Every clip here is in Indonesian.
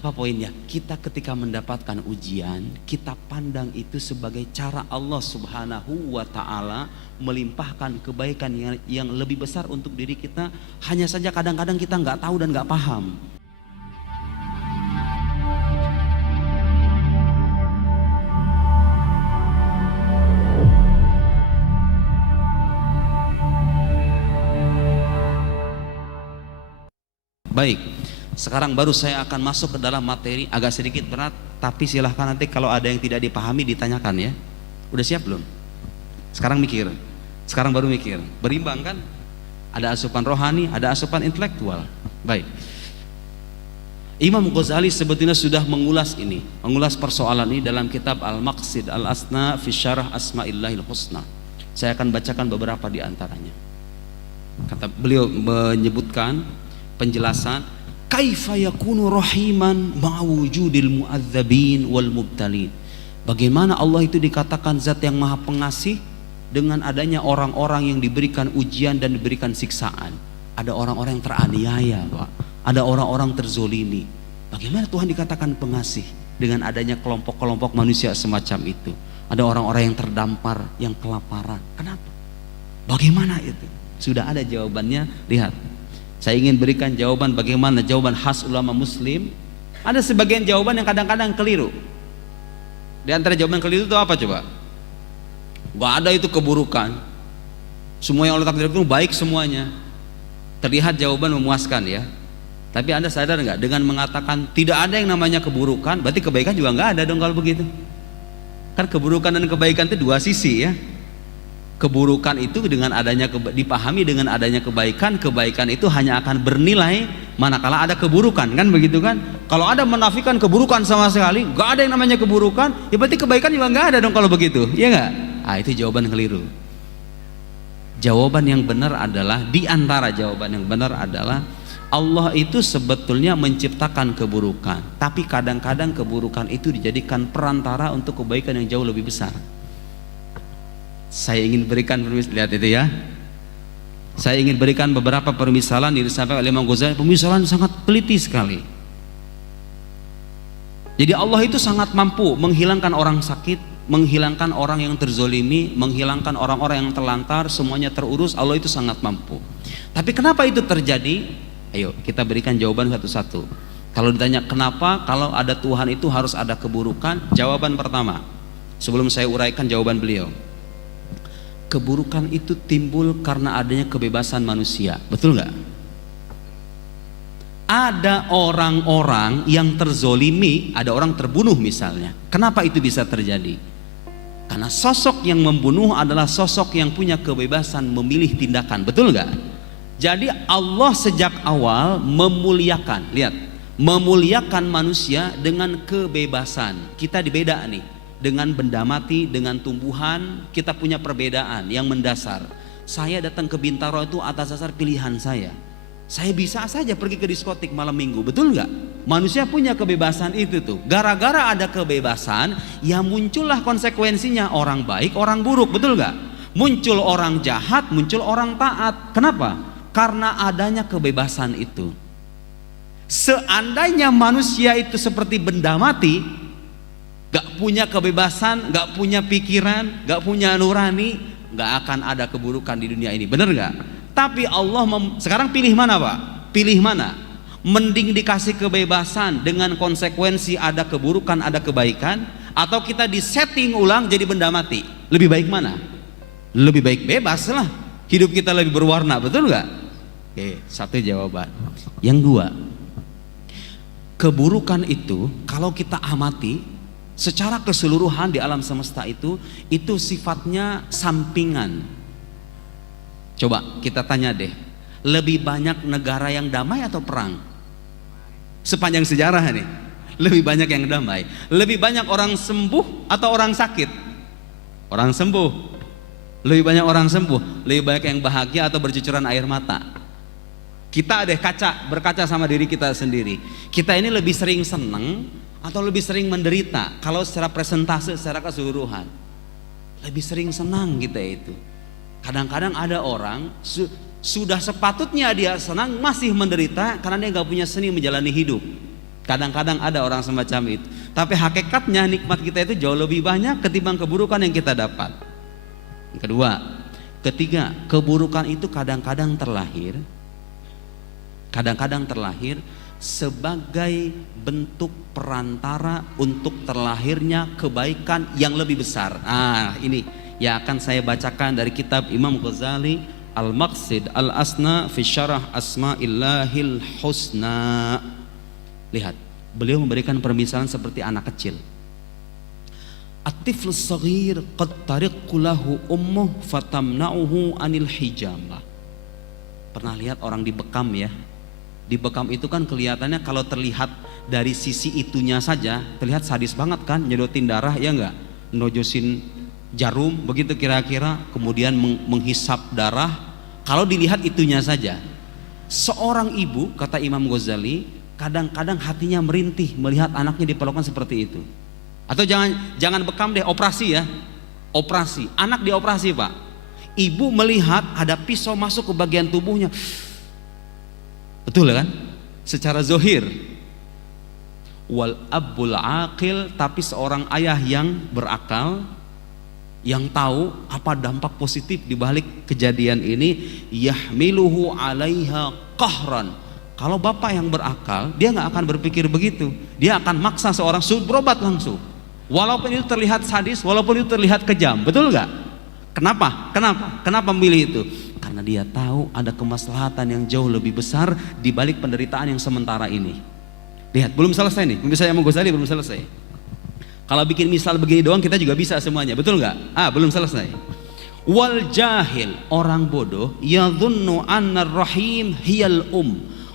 Apa poinnya? Kita ketika mendapatkan ujian, kita pandang itu sebagai cara Allah Subhanahu wa Ta'ala melimpahkan kebaikan yang lebih besar untuk diri kita. Hanya saja kadang-kadang kita nggak tahu dan nggak paham. Baik, sekarang baru saya akan masuk ke dalam materi, agak sedikit berat, tapi silahkan nanti kalau ada yang tidak dipahami ditanyakan ya. Udah siap belum? Sekarang mikir, sekarang baru mikir. Berimbang kan? Ada asupan rohani, ada asupan intelektual. Baik, Imam Ghazali sebetulnya sudah mengulas ini, mengulas persoalan ini dalam kitab Al-Maqsid Al-Asna fi Syarah Asma'illahil Husna. Saya akan bacakan beberapa di antaranya. Kata beliau menyebutkan penjelasan kaifa yakunu rahiman ma'wujudil mu'adzabin wal mubtalin. Bagaimana Allah itu dikatakan zat yang maha pengasih dengan adanya orang-orang yang diberikan ujian dan diberikan siksaan. Ada orang-orang yang teraniaya, Pak. Ada orang-orang terzolimi. Bagaimana Tuhan dikatakan pengasih dengan adanya kelompok-kelompok manusia semacam itu? Ada orang-orang yang terdampar, yang kelaparan. Kenapa? Bagaimana itu? Sudah ada jawabannya, lihat. Saya ingin berikan jawaban bagaimana jawaban khas ulama muslim. Ada sebagian jawaban yang kadang-kadang keliru. Di antara jawaban keliru itu apa coba? Gak ada itu keburukan. Semua yang Allah takdirkan baik semuanya. Terlihat jawaban memuaskan ya. Tapi Anda sadar nggak dengan mengatakan tidak ada yang namanya keburukan, berarti kebaikan juga nggak ada dong kalau begitu. Kan keburukan dan kebaikan itu dua sisi ya. Keburukan itu dengan adanya dipahami dengan adanya kebaikan, kebaikan itu hanya akan bernilai manakala ada keburukan, kan begitu kan? Kalau ada menafikan keburukan sama sekali, nggak ada yang namanya keburukan, ya berarti kebaikan juga nggak ada dong kalau begitu, ya nggak? Ah itu jawaban keliru. Jawaban yang benar adalah, di antara jawaban yang benar adalah Allah itu sebetulnya menciptakan keburukan, tapi kadang-kadang keburukan itu dijadikan perantara untuk kebaikan yang jauh lebih besar. Saya ingin berikan lihat itu ya. Saya ingin berikan beberapa permisalan yang disampaikan oleh Imam Ghazali, permisalan sangat teliti sekali. Jadi Allah itu sangat mampu menghilangkan orang sakit, menghilangkan orang yang terzolimi, menghilangkan orang-orang yang terlantar, semuanya terurus. Allah itu sangat mampu. Tapi kenapa itu terjadi? Ayo kita berikan jawaban satu-satu. Kalau ditanya kenapa kalau ada Tuhan itu harus ada keburukan, jawaban pertama sebelum saya uraikan jawaban beliau, keburukan itu timbul karena adanya kebebasan manusia, betul nggak? Ada orang-orang yang terzolimi, ada orang terbunuh misalnya. Kenapa itu bisa terjadi? Karena sosok yang membunuh adalah sosok yang punya kebebasan memilih tindakan, betul nggak? Jadi Allah sejak awal memuliakan, lihat, memuliakan manusia dengan kebebasan. Kita dibeda nih. Dengan benda mati, dengan tumbuhan, kita punya perbedaan yang mendasar. Saya datang ke Bintaro itu atas dasar pilihan saya. Saya bisa saja pergi ke diskotik malam minggu, betul nggak? Manusia punya kebebasan itu tuh. Gara-gara ada kebebasan, ya muncullah konsekuensinya orang baik, orang buruk, betul nggak? Muncul orang jahat, muncul orang taat. Kenapa? Karena adanya kebebasan itu. Seandainya manusia itu seperti benda mati, gak punya kebebasan, gak punya pikiran, gak punya nurani, gak akan ada keburukan di dunia ini, bener gak? Tapi Allah sekarang pilih mana Pak? Pilih mana? Mending dikasih kebebasan dengan konsekuensi ada keburukan, ada kebaikan, atau kita disetting ulang jadi benda mati? Lebih baik mana? Lebih baik bebas lah, hidup kita lebih berwarna, betul gak? Oke, satu jawaban. Yang dua, keburukan itu kalau kita amati secara keseluruhan di alam semesta itu sifatnya sampingan. Coba kita tanya deh, lebih banyak negara yang damai atau perang? Sepanjang sejarah nih, lebih banyak yang damai. Lebih banyak orang sembuh atau orang sakit? Orang sembuh. Lebih banyak orang sembuh. Lebih banyak yang bahagia atau bercucuran air mata? Kita deh berkaca sama diri kita sendiri. Kita ini lebih sering seneng atau lebih sering menderita? Kalau secara presentase, secara keseluruhan, lebih sering senang kita itu. Kadang-kadang ada orang sudah sepatutnya dia senang masih menderita karena dia nggak punya seni menjalani hidup. Kadang-kadang ada orang semacam itu. Tapi hakikatnya nikmat kita itu jauh lebih banyak ketimbang keburukan yang kita dapat. Yang kedua, ketiga, keburukan itu kadang-kadang terlahir sebagai bentuk perantara untuk terlahirnya kebaikan yang lebih besar. Ini yang akan saya bacakan dari kitab Imam Ghazali Al-Maqsid Al-Asna fi Syarah Asma'illahil Husna. Lihat, beliau memberikan permisalan seperti anak kecil. At-tiflu shaghir qad tariqu lahu ummuh fatamna'uhu anil hijamah. Pernah lihat orang dibekam ya? Dibekam itu kan kelihatannya kalau terlihat dari sisi itunya saja terlihat sadis banget kan, nyedotin darah ya enggak? Nojosin jarum begitu kira-kira, kemudian menghisap darah. Kalau dilihat itunya saja, seorang ibu, kata Imam Ghazali, kadang-kadang hatinya merintih melihat anaknya diperlakukan seperti itu. Atau jangan bekam deh, operasi ya. Operasi, anak dioperasi Pak. Ibu melihat ada pisau masuk ke bagian tubuhnya. Betul kan? Secara zohir. Wal abul aqil, tapi seorang ayah yang berakal, yang tahu apa dampak positif di balik kejadian ini, yahmiluhu alaiha qahran. Kalau bapak yang berakal, dia nggak akan berpikir begitu. Dia akan maksa seorang berobat langsung. Walaupun itu terlihat sadis, walaupun itu terlihat kejam, betul nggak? Kenapa memilih itu? Karena dia tahu ada kemaslahatan yang jauh lebih besar di balik penderitaan yang sementara ini. Lihat, belum selesai nih. Misalnya Imam Ghazali belum selesai. Kalau bikin misal begini doang kita juga bisa semuanya, betul nggak? Belum selesai. Wal jahil, orang bodoh, yadhunnu anna rahim hiyal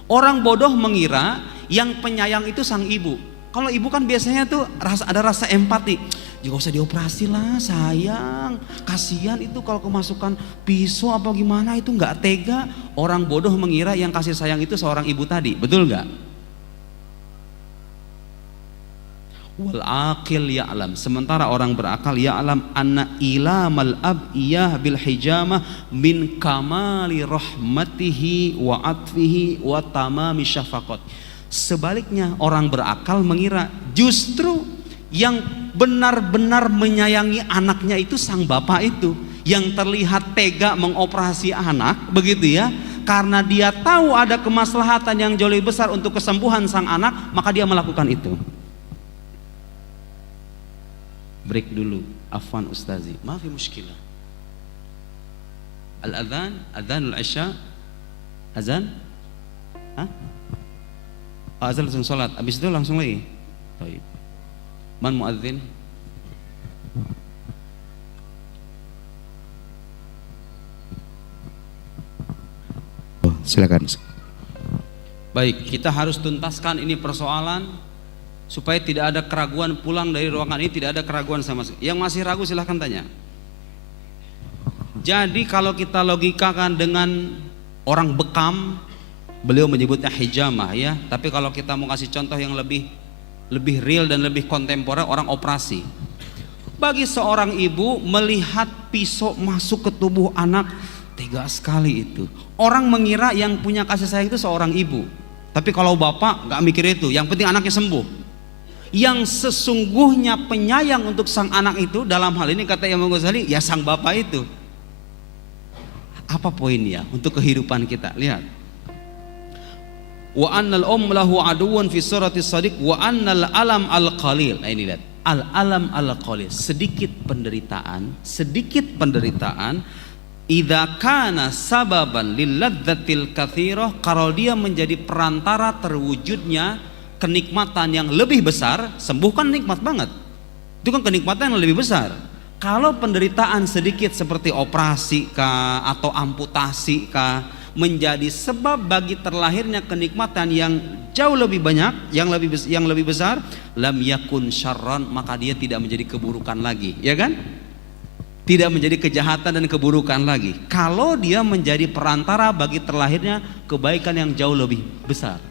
Orang bodoh mengira yang penyayang itu sang ibu. Kalau ibu kan biasanya tuh ada rasa empati. Juga usah dioperasi lah sayang, kasihan itu kalau kemasukan pisau apa gimana, itu nggak tega. Orang bodoh mengira yang kasih sayang itu seorang ibu tadi, betul nggak? Wal aqil ya'lam, sementara orang berakal ya'lam anna ilamal ab'iyah bil hijamah min kamali rahmatihi wa atfihi wa tamami syafaqat. Sebaliknya orang berakal mengira justru yang benar-benar menyayangi anaknya itu sang bapak itu, yang terlihat tega mengoperasi anak begitu ya, karena dia tahu ada kemaslahatan yang jauh lebih besar untuk kesembuhan sang anak, maka dia melakukan itu. Break dulu, afwan ustazi, maafi muskilah. Al-adhan, adhanul isya, azan? Azan langsung sholat, habis itu langsung lagi. Baik. Man muadzin? Silakan. Baik, kita harus tuntaskan ini persoalan supaya tidak ada keraguan pulang dari ruangan ini, tidak ada keraguan sama sekali. Yang masih ragu silahkan tanya. Jadi kalau kita logikakan dengan orang bekam, beliau menyebutnya hijamah ya. Tapi kalau kita mau kasih contoh yang lebih real dan lebih kontemporer, orang operasi. Bagi seorang ibu melihat pisau masuk ke tubuh anak, tega sekali itu. Orang mengira yang punya kasih sayang itu seorang ibu. Tapi kalau bapak nggak mikir itu, yang penting anaknya sembuh. Yang sesungguhnya penyayang untuk sang anak itu dalam hal ini kata Imam Ghazali ya sang bapak itu. Apa poinnya untuk kehidupan kita? Lihat. Wa annal lahu aduwwan fi surati shadiq wa annal alam al qalil. Nah ini lihat. Al alam al qalil, sedikit penderitaan idza kana sababan lil ladzatil katsirah, kalau dia menjadi perantara terwujudnya kenikmatan yang lebih besar. Sembuh kan nikmat banget, itu kan kenikmatan yang lebih besar. Kalau penderitaan sedikit seperti operasi kah atau amputasi kah menjadi sebab bagi terlahirnya kenikmatan yang jauh lebih banyak, yang lebih besar, lam yakun syarran, maka dia tidak menjadi keburukan lagi, ya kan? Tidak menjadi kejahatan dan keburukan lagi. Kalau dia menjadi perantara bagi terlahirnya kebaikan yang jauh lebih besar.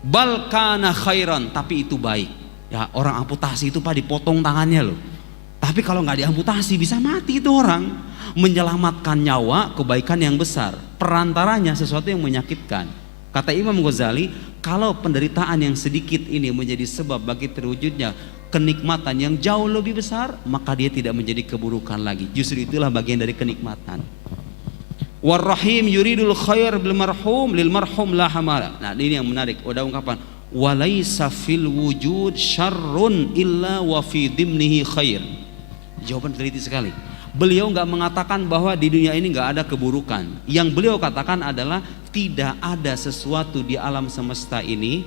Bal kana khairan, tapi itu baik. Ya, orang amputasi itu Pak dipotong tangannya loh. Tapi kalau nggak diamputasi bisa mati itu orang. Menyelamatkan nyawa kebaikan yang besar. Perantaranya sesuatu yang menyakitkan. Kata Imam Ghazali, Kalau penderitaan yang sedikit ini menjadi sebab bagi terwujudnya kenikmatan yang jauh lebih besar, maka dia tidak menjadi keburukan lagi. Justru itulah bagian dari kenikmatan. Warrahim yuridul khair bil marhum lil marhum la hamala. Nah, ini yang menarik. Ada ungkapan walaisa fil wujud syarrun illa wa fi dimnihi khair. Jawaban teliti sekali. Beliau nggak mengatakan bahwa di dunia ini nggak ada keburukan. Yang beliau katakan adalah tidak ada sesuatu di alam semesta ini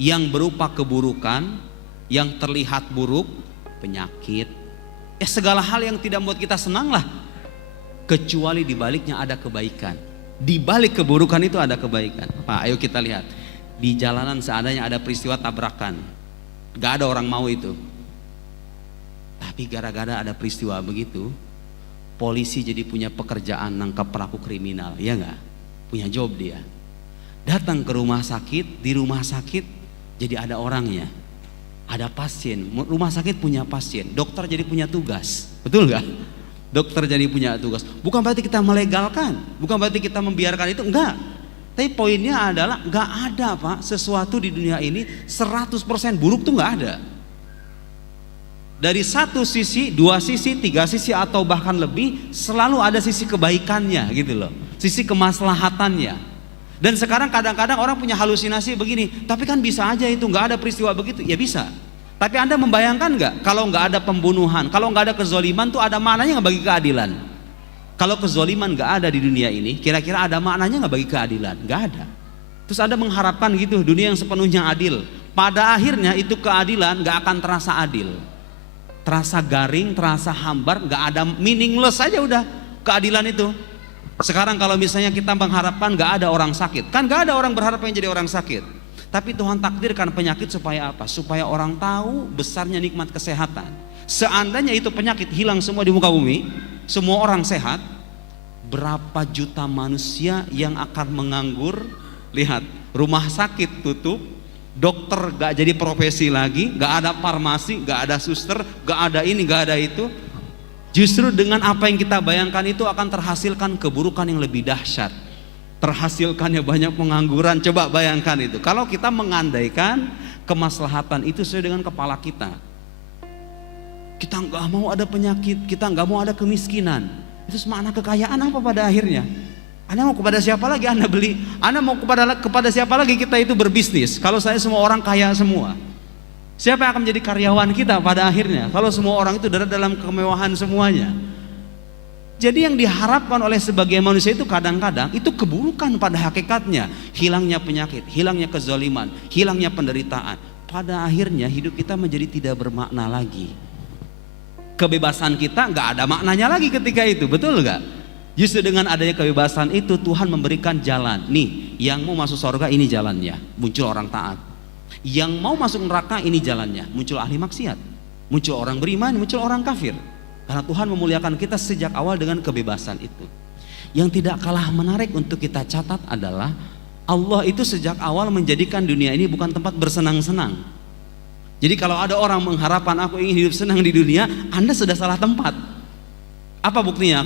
yang berupa keburukan, yang terlihat buruk, penyakit, segala hal yang tidak membuat kita senang lah, kecuali di baliknya ada kebaikan. Di balik keburukan itu ada kebaikan. Pak, ayo kita lihat. Di jalanan seandainya ada peristiwa tabrakan, nggak ada orang mau itu. Tapi gara-gara ada peristiwa begitu, polisi jadi punya pekerjaan nangkap pelaku kriminal, ya nggak? Punya job dia. Datang ke rumah sakit, di rumah sakit jadi ada orangnya, ada pasien. Rumah sakit punya pasien, dokter jadi punya tugas, betul nggak? Dokter jadi punya tugas. Bukan berarti kita melegalkan, bukan berarti kita membiarkan itu, enggak. Tapi poinnya adalah nggak ada Pak sesuatu di dunia ini 100% buruk tuh nggak ada. Dari satu sisi, dua sisi, tiga sisi atau bahkan lebih, selalu ada sisi kebaikannya gitu loh, sisi kemaslahatannya. Dan sekarang kadang-kadang orang punya halusinasi begini, tapi kan bisa aja itu nggak ada peristiwa begitu, ya bisa. Tapi Anda membayangkan nggak kalau nggak ada pembunuhan, kalau nggak ada kezoliman tuh ada maknanya nggak bagi keadilan? Kalau kezoliman nggak ada di dunia ini, kira-kira ada maknanya nggak bagi keadilan? Nggak ada. Terus Anda mengharapkan gitu dunia yang sepenuhnya adil, pada akhirnya itu keadilan nggak akan terasa adil. Terasa garing, terasa hambar, nggak ada, meaningless aja udah keadilan itu. Sekarang kalau misalnya kita mengharapkan nggak ada orang sakit, kan nggak ada orang berharap yang jadi orang sakit. Tapi Tuhan takdirkan penyakit supaya apa? Supaya orang tahu besarnya nikmat kesehatan. Seandainya itu penyakit hilang semua di muka bumi, semua orang sehat, berapa juta manusia yang akan menganggur? Lihat, rumah sakit tutup, dokter gak jadi profesi lagi, gak ada farmasi, gak ada suster, gak ada ini, gak ada itu. Justru dengan apa yang kita bayangkan itu akan terhasilkan keburukan yang lebih dahsyat. Terhasilkannya banyak pengangguran. Coba bayangkan itu. Kalau kita mengandaikan kemaslahatan itu sesuai dengan kepala kita, kita gak mau ada penyakit, kita gak mau ada kemiskinan. Itu makna kekayaan apa pada akhirnya? Anda mau kepada siapa lagi Anda beli? Anda mau kepada siapa lagi kita itu berbisnis? Kalau saya semua orang kaya semua, siapa yang akan menjadi karyawan kita pada akhirnya? Kalau semua orang itu berada dalam kemewahan semuanya. Jadi yang diharapkan oleh sebagian manusia itu kadang-kadang itu keburukan pada hakikatnya. Hilangnya penyakit, hilangnya kezaliman, hilangnya penderitaan. Pada akhirnya hidup kita menjadi tidak bermakna lagi. Kebebasan kita nggak ada maknanya lagi ketika itu, betul nggak? Justru dengan adanya kebebasan itu Tuhan memberikan jalan. Nih, yang mau masuk surga ini jalannya, muncul orang taat. Yang mau masuk neraka ini jalannya, muncul ahli maksiat. Muncul orang beriman, muncul orang kafir. Karena Tuhan memuliakan kita sejak awal dengan kebebasan itu. Yang tidak kalah menarik untuk kita catat adalah Allah itu sejak awal menjadikan dunia ini bukan tempat bersenang-senang. Jadi kalau ada orang mengharapkan aku ingin hidup senang di dunia, Anda sudah salah tempat. Apa buktinya?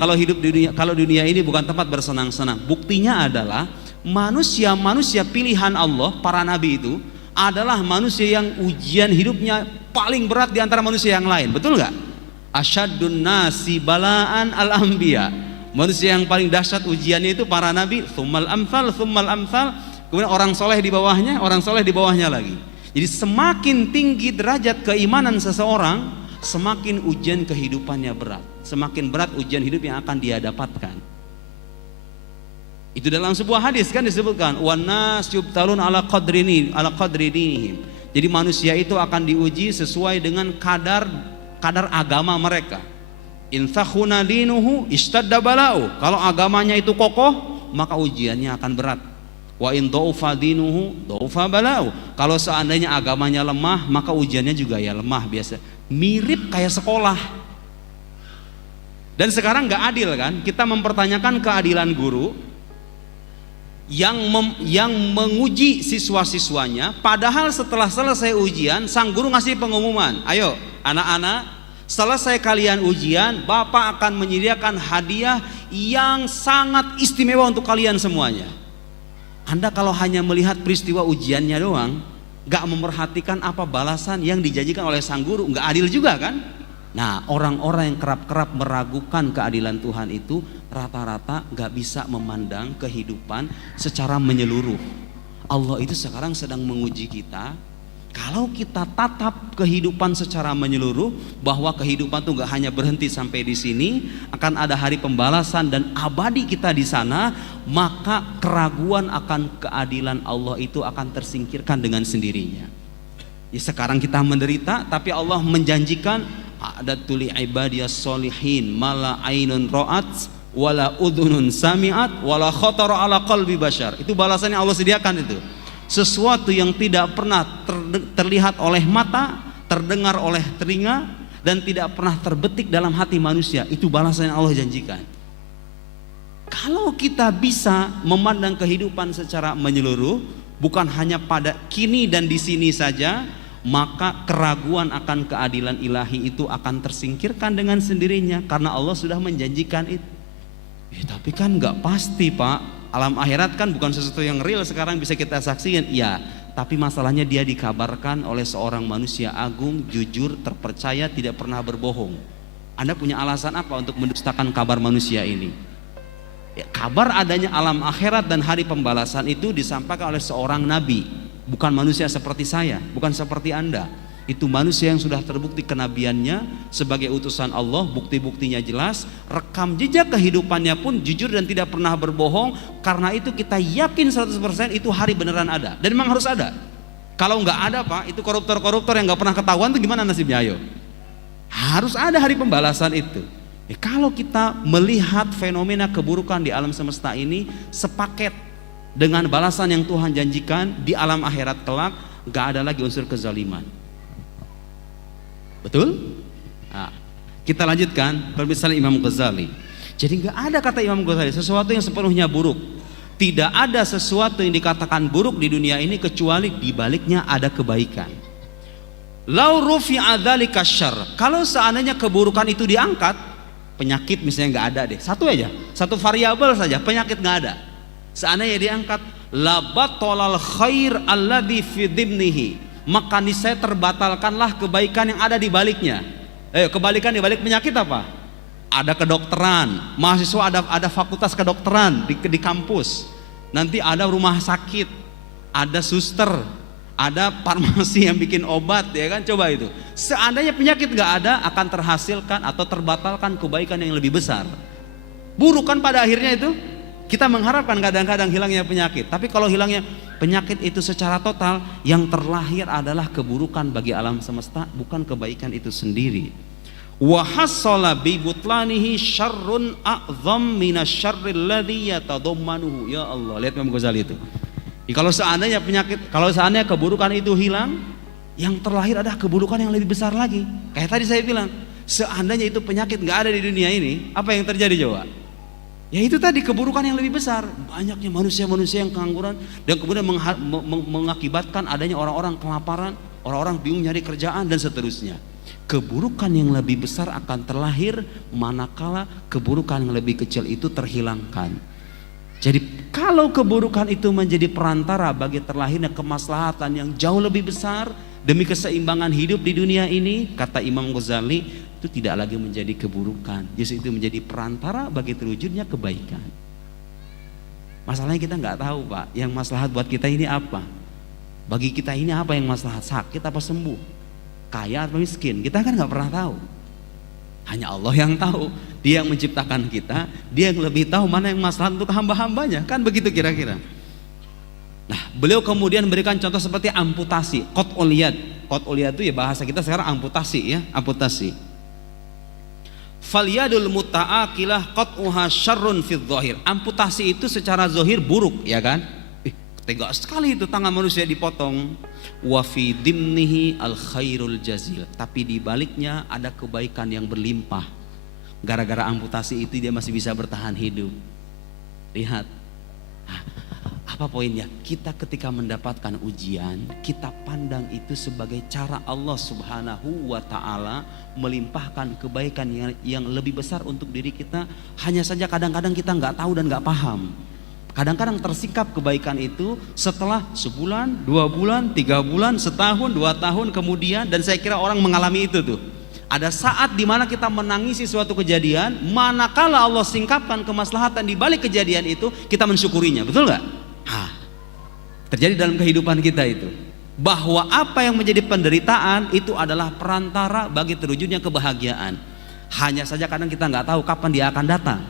Kalau dunia ini bukan tempat bersenang-senang. Buktinya adalah manusia pilihan Allah, para nabi itu adalah manusia yang ujian hidupnya paling berat di antara manusia yang lain. Betul nggak? Asyaddun nasi balaan al-anbiya. Manusia yang paling dahsyat ujiannya itu para nabi. Tsummal amsal, kemudian orang soleh di bawahnya, orang soleh di bawahnya lagi. Jadi semakin tinggi derajat keimanan seseorang, semakin ujian kehidupannya berat. Semakin berat ujian hidup yang akan dia dapatkan. Itu dalam sebuah hadis kan disebutkan, "Wan-nas yubtalun ala qadri dinihim." Jadi manusia itu akan diuji sesuai dengan kadar agama mereka. In takhuna dinuhu ishtadda bala'u. Kalau agamanya itu kokoh, maka ujiannya akan berat. Wa in dhaufa dinuhu dhaufa bala'u. Kalau seandainya agamanya lemah, maka ujiannya juga ya lemah biasa. Mirip kayak sekolah. Dan sekarang nggak adil kan? Kita mempertanyakan keadilan guru yang menguji siswa-siswanya, padahal setelah selesai ujian sang guru ngasih pengumuman, ayo anak-anak, selesai kalian ujian, Bapak akan menyediakan hadiah yang sangat istimewa untuk kalian semuanya. Anda kalau hanya melihat peristiwa ujiannya doang, gak memerhatikan apa balasan yang dijanjikan oleh sang guru, gak adil juga kan? Nah, orang-orang yang kerap-kerap meragukan keadilan Tuhan itu rata-rata gak bisa memandang kehidupan secara menyeluruh. Allah itu sekarang sedang menguji kita. Kalau kita tatap kehidupan secara menyeluruh, bahwa kehidupan itu gak hanya berhenti sampai di sini, akan ada hari pembalasan dan abadi kita di sana, maka keraguan akan keadilan Allah itu akan tersingkirkan dengan sendirinya. Ya, sekarang kita menderita, tapi Allah menjanjikan a'dadtu li ibadiyas solihin mala ainun ra'at wala udhunun sami'at wala khatara ala qalbi bashar. Itu balasannya Allah sediakan itu. Sesuatu yang tidak pernah terlihat oleh mata, terdengar oleh telinga, dan tidak pernah terbetik dalam hati manusia. Itu balasan yang Allah janjikan. Kalau kita bisa memandang kehidupan secara menyeluruh, bukan hanya pada kini dan di sini saja, maka keraguan akan keadilan ilahi itu akan tersingkirkan dengan sendirinya, karena Allah sudah menjanjikan itu. Tapi kan nggak pasti, Pak. Alam akhirat kan bukan sesuatu yang real sekarang bisa kita saksikan. Iya, tapi masalahnya dia dikabarkan oleh seorang manusia agung, jujur, terpercaya, tidak pernah berbohong. Anda punya alasan apa untuk mendustakan kabar manusia ini? Ya, kabar adanya alam akhirat dan hari pembalasan itu disampaikan oleh seorang nabi, bukan manusia seperti saya, bukan seperti Anda. Itu manusia yang sudah terbukti kenabiannya sebagai utusan Allah, bukti-buktinya jelas, rekam jejak kehidupannya pun jujur dan tidak pernah berbohong. Karena itu kita yakin 100% itu hari beneran ada, dan memang harus ada. Kalau nggak ada, Pak, itu koruptor-koruptor yang nggak pernah ketahuan itu gimana nasibnya? Ayo, harus ada hari pembalasan itu. Kalau kita melihat fenomena keburukan di alam semesta ini sepaket dengan balasan yang Tuhan janjikan di alam akhirat kelak, nggak ada lagi unsur kezaliman. Betul? Nah, kita lanjutkan permisalan Imam Ghazali. Jadi nggak ada, kata Imam Ghazali, sesuatu yang sepenuhnya buruk. Tidak ada sesuatu yang dikatakan buruk di dunia ini kecuali di baliknya ada kebaikan. Lau rufi'a dzalika syarr. Kalau seandainya keburukan itu diangkat, penyakit misalnya nggak ada deh. Satu aja, satu variabel saja, penyakit nggak ada. Seandainya diangkat, la batalal khair alladzi fi dhimnihi. Maka niscaya terbatalkanlah kebaikan yang ada di baliknya. Kebalikan di balik penyakit apa? Ada kedokteran, mahasiswa ada fakultas kedokteran di kampus. Nanti ada rumah sakit, ada suster, ada farmasi yang bikin obat, ya kan? Coba itu. Seandainya penyakit nggak ada, akan terhasilkan atau terbatalkan kebaikan yang lebih besar. Buruk kan pada akhirnya itu. Kita mengharapkan kadang-kadang hilangnya penyakit, tapi kalau hilangnya penyakit itu secara total, yang terlahir adalah keburukan bagi alam semesta, bukan kebaikan itu sendiri. Wa hassala bi butlanihi syarrun a'zam minasyarril ladzi yatadammanuhu. Ya Allah, lihat Imam Ghazali itu. Kalau seandainya penyakit, kalau seandainya keburukan itu hilang, yang terlahir adalah keburukan yang lebih besar lagi. Kayak tadi saya bilang, seandainya itu penyakit nggak ada di dunia ini, apa yang terjadi coba? Ya itu tadi, keburukan yang lebih besar. Banyaknya manusia-manusia yang pengangguran, dan kemudian mengakibatkan adanya orang-orang kelaparan, orang-orang bingung nyari kerjaan, dan seterusnya. Keburukan yang lebih besar akan terlahir manakala keburukan yang lebih kecil itu terhilangkan. Jadi kalau keburukan itu menjadi perantara bagi terlahirnya kemaslahatan yang jauh lebih besar demi keseimbangan hidup di dunia ini, kata Imam Ghazali, itu tidak lagi menjadi keburukan, justru itu menjadi perantara bagi terwujudnya kebaikan. Masalahnya kita nggak tahu, Pak, yang maslahat buat kita ini apa. Bagi kita ini apa yang maslahat, sakit apa sembuh, kaya atau miskin, kita kan nggak pernah tahu. Hanya Allah yang tahu. Dia yang menciptakan kita, dia yang lebih tahu mana yang maslahat untuk hamba-hambanya, kan begitu kira-kira. Nah, beliau kemudian memberikan contoh seperti amputasi, qat'ul yad. Qat'ul yad itu ya bahasa kita sekarang amputasi, ya, amputasi. Falyadul muta'akilah qat'uha syarrun fidh dhahir. Amputasi itu secara zahir buruk, ya kan? Tega sekali itu tangan manusia dipotong. Wa fi dimnihi al khairul jazil. Tapi di baliknya ada kebaikan yang berlimpah. Gara-gara amputasi itu dia masih bisa bertahan hidup. Lihat. Apa poinnya? Kita ketika mendapatkan ujian, kita pandang itu sebagai cara Allah Subhanahu wa ta'ala melimpahkan kebaikan yang lebih besar untuk diri kita. Hanya saja kadang-kadang kita nggak tahu dan nggak paham. Kadang-kadang tersikap kebaikan itu setelah sebulan, 2 bulan, 3 bulan, setahun, 2 tahun kemudian, dan saya kira orang mengalami itu tuh. Ada saat dimana kita menangisi suatu kejadian, manakala Allah singkapkan kemaslahatan di balik kejadian itu, kita mensyukurinya, betul nggak? Terjadi dalam kehidupan kita itu, bahwa apa yang menjadi penderitaan itu adalah perantara bagi terwujudnya kebahagiaan. Hanya saja kadang kita nggak tahu kapan dia akan datang.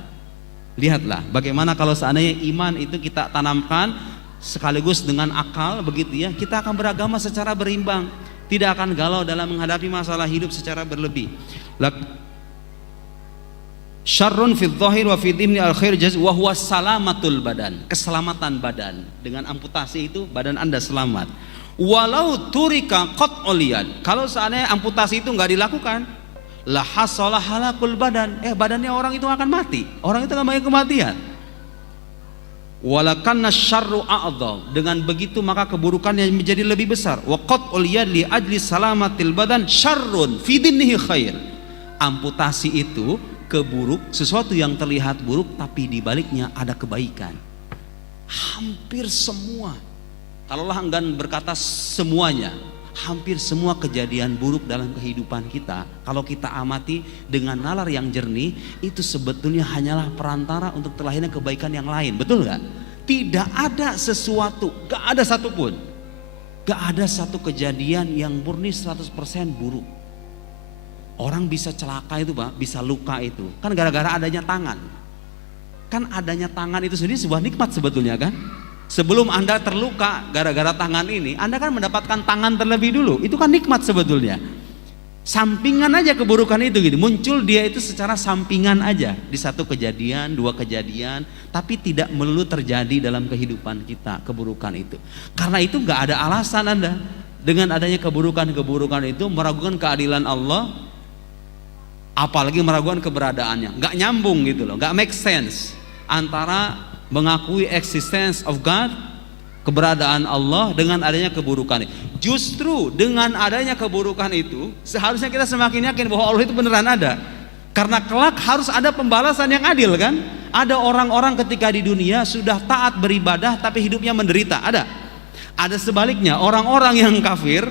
Lihatlah bagaimana kalau seandainya iman itu kita tanamkan sekaligus dengan akal begitu ya, kita akan beragama secara berimbang, tidak akan galau dalam menghadapi masalah hidup secara berlebih. Syarrun fi dhahir wa fi dhimni al khair jaz wa huwa salamatul badan. Keselamatan badan. Dengan amputasi itu badan Anda selamat. Walau turika qat'ul yad. Kalau seandainya amputasi itu enggak dilakukan, la hasala halakul badan, badannya orang itu akan mati, orang itu akan mengalami kematian. Walakanna syarru a'dham, dengan begitu maka keburukannya menjadi lebih besar. Wa qat'ul yad li ajli salamatil badan syarrun fi dinnihi khair. Amputasi itu keburuk, sesuatu yang terlihat buruk tapi di baliknya ada kebaikan. Hampir semua, kalaulah enggan berkata semuanya, hampir semua kejadian buruk dalam kehidupan kita, kalau kita amati dengan nalar yang jernih, itu sebetulnya hanyalah perantara untuk terlahirnya kebaikan yang lain, betul gak? Tidak ada sesuatu, gak ada satupun, gak ada satu kejadian yang murni 100% buruk. Orang bisa celaka itu Pak, bisa luka itu, kan gara-gara adanya tangan. Kan adanya tangan itu sendiri sebuah nikmat sebetulnya kan? Sebelum Anda terluka gara-gara tangan ini, Anda kan mendapatkan tangan terlebih dulu. Itu kan nikmat sebetulnya. Sampingan aja keburukan itu gitu. Muncul dia itu secara sampingan aja di satu kejadian, 2 kejadian, tapi tidak melulu terjadi dalam kehidupan kita keburukan itu. Karena itu nggak ada alasan Anda dengan adanya keburukan-keburukan itu meragukan keadilan Allah, apalagi meragukan keberadaannya. Nggak nyambung gitu loh, nggak make sense antara mengakui existence of God, keberadaan Allah, dengan adanya keburukan. Justru dengan adanya keburukan itu seharusnya kita semakin yakin bahwa Allah itu beneran ada. Karena kelak harus ada pembalasan yang adil kan? Ada orang-orang ketika di dunia sudah taat beribadah tapi hidupnya menderita, ada. Ada sebaliknya, orang-orang yang kafir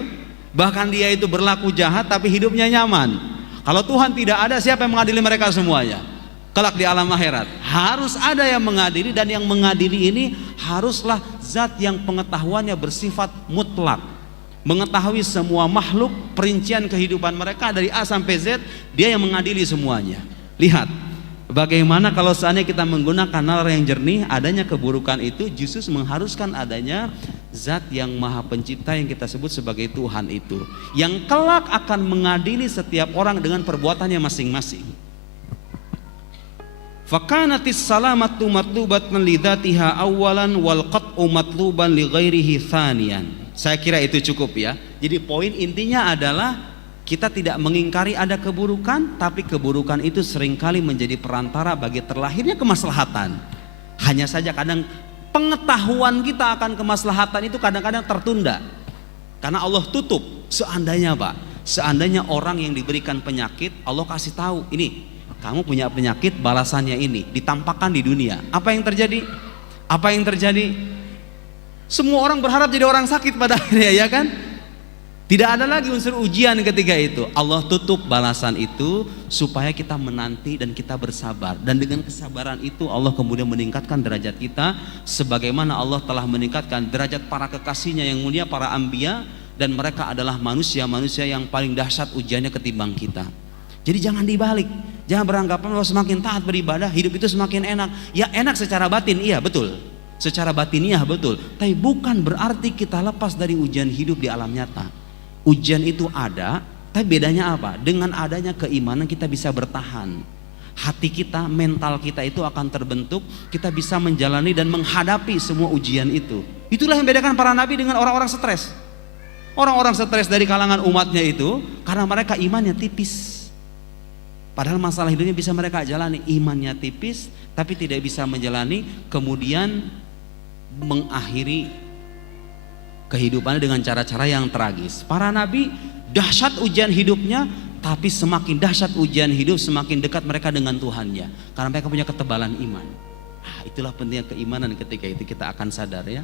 bahkan dia itu berlaku jahat tapi hidupnya nyaman. Kalau Tuhan tidak ada, siapa yang mengadili mereka semuanya? Kelak di alam akhirat harus ada yang mengadili, dan yang mengadili ini haruslah zat yang pengetahuannya bersifat mutlak, mengetahui semua makhluk, perincian kehidupan mereka dari A sampai Z, dia yang mengadili semuanya. Lihat bagaimana kalau seandainya kita menggunakan nalar yang jernih, adanya keburukan itu justru mengharuskan adanya zat yang maha pencipta yang kita sebut sebagai Tuhan itu, yang kelak akan mengadili setiap orang dengan perbuatannya masing-masing. Fakanatis salamatu matlubatan lidzatiha awalan wal qat'u matluban li ghairihi thaniyan. Saya kira itu cukup ya. Jadi poin intinya adalah kita tidak mengingkari ada keburukan, tapi keburukan itu seringkali menjadi perantara bagi terlahirnya kemaslahatan. Hanya saja kadang pengetahuan kita akan kemaslahatan itu kadang-kadang tertunda. Karena Allah tutup. Seandainya Pak, seandainya orang yang diberikan penyakit, Allah kasih tahu ini, kamu punya penyakit, balasannya ini, ditampakkan di dunia. Apa yang terjadi? Apa yang terjadi? Semua orang berharap jadi orang sakit pada akhirnya, ya kan? Tidak ada lagi unsur ujian ketika itu. Allah tutup balasan itu supaya kita menanti dan kita bersabar. Dan dengan kesabaran itu Allah kemudian meningkatkan derajat kita, sebagaimana Allah telah meningkatkan derajat para kekasihnya yang mulia, para anbiya, dan mereka adalah manusia-manusia yang paling dahsyat ujiannya ketimbang kita. Jadi jangan dibalik, jangan beranggapan bahwa semakin taat beribadah hidup itu semakin enak. Ya enak secara batin, iya betul, secara batiniah betul, tapi bukan berarti kita lepas dari ujian hidup di alam nyata. Ujian itu ada, tapi bedanya apa? Dengan adanya keimanan kita bisa bertahan. Hati kita, mental kita itu akan terbentuk, kita bisa menjalani dan menghadapi semua ujian itu. Itulah yang membedakan para nabi dengan orang-orang stres. Orang-orang stres dari kalangan umatnya itu karena mereka imannya tipis. Padahal masalah hidupnya bisa mereka jalani, imannya tipis tapi tidak bisa menjalani, kemudian mengakhiri kehidupannya dengan cara-cara yang tragis. Para nabi dahsyat ujian hidupnya, tapi semakin dahsyat ujian hidup semakin dekat mereka dengan Tuhannya, karena mereka punya ketebalan iman. Itulah pentingnya keimanan, ketika itu kita akan sadar ya.